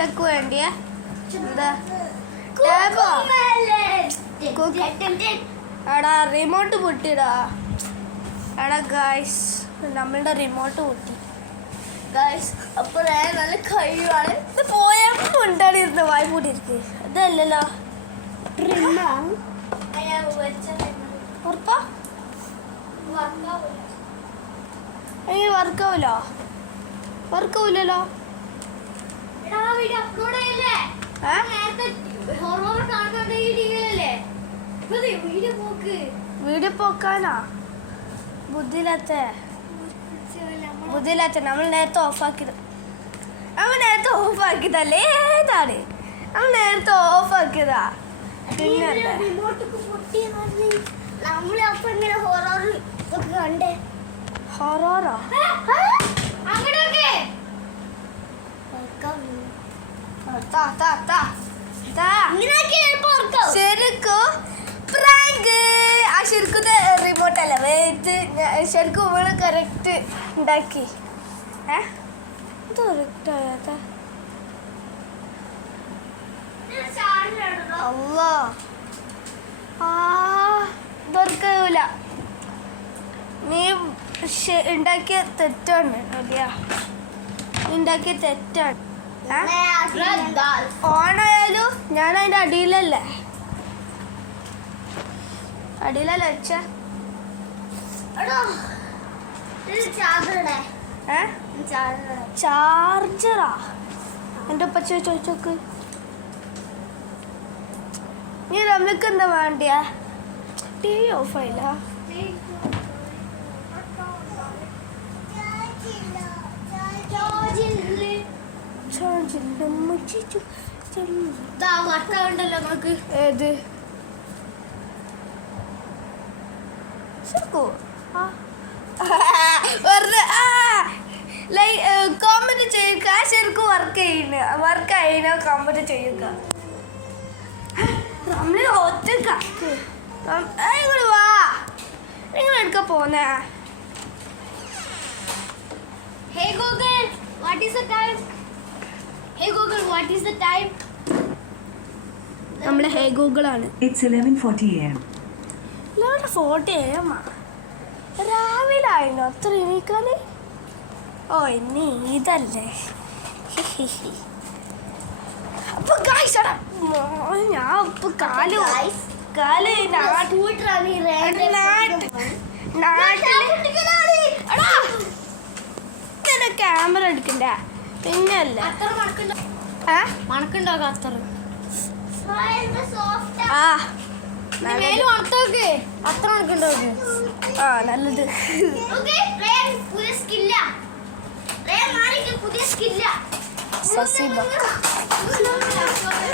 ഇതൊക്കെ വേണ്ടിയ എന്താ എടാ റിമോട്ട് പൊട്ടിടാ. എടാ ഗായ്സ്, നമ്മളുടെ റിമോട്ട് പൊട്ടി ഗായ്സ്. അപ്പൊ നല്ല കഴിവാണ്. ഇത് പോയപ്പോ ഉണ്ടായിരുന്ന വായി പൂട്ടിയിരിക്ക്. ഇതല്ലല്ലോ ഉറപ്പാ വർക്കാവൂലല്ലോ. വീഡിയോ പോക്കാനാ ബുദ്ധിയില്ലാത്ത നമ്മൾ നേരത്തെ ഓഫാക്കിയതല്ലേ. ഏതാണ് നമ്മൾ നേരത്തെ ഓഫാക്കിയതാ. ഹൊറോറോ ശരിക്കും റിമോട്ട് അല്ല ശരിക്കും ഇവള് കറക്റ്റ് ഉണ്ടാക്കി. അല്ലാ ഇതൊർക്കൂല. നീ ഉണ്ടാക്കിയ തെറ്റാണ്. ഉണ്ടാക്കിയ തെറ്റാണ്. ഓണായാലും ഞാൻ അതിന്റെ അടിയിലല്ലേ വെച്ച. ചാർജറാ എന്റെ ഉപ്പ ചോദിച്ചോക്ക്. നീ നമ്മൾക്ക് എന്താ വേണ്ടിയ? ടി വി ഓഫായില്ല. ഏത് കോമന്റ് ചെയ്യുക. ശരിക്കും വർക്ക് ചെയ്യുന്ന കോമന്റ് ചെയ്യുക. നമ്മള് ഒറ്റക്ക നിങ്ങൾ വാ. നിങ്ങൾ എടുക്ക പോന്നേ. Hey Google, what is the time? Hey Google, what is the time? നമ്മളെ Hey Google ആണ്. It's 11:40 AM. 11:40 AM രാവിലെ ആയില്ലോ അത്ര എണീക്കാന്. ഓ ഇനി ഇതല്ലേ. അപ്പൊ ഗായ്സ് ഞാൻ ഇപ്പൊ കാല് ക്യാമറ എടുക്കണ്ട. പിന്നല്ല മണക്കുണ്ടോ അത്ര മണക്കുണ്ടോ? നല്ലത്. സസി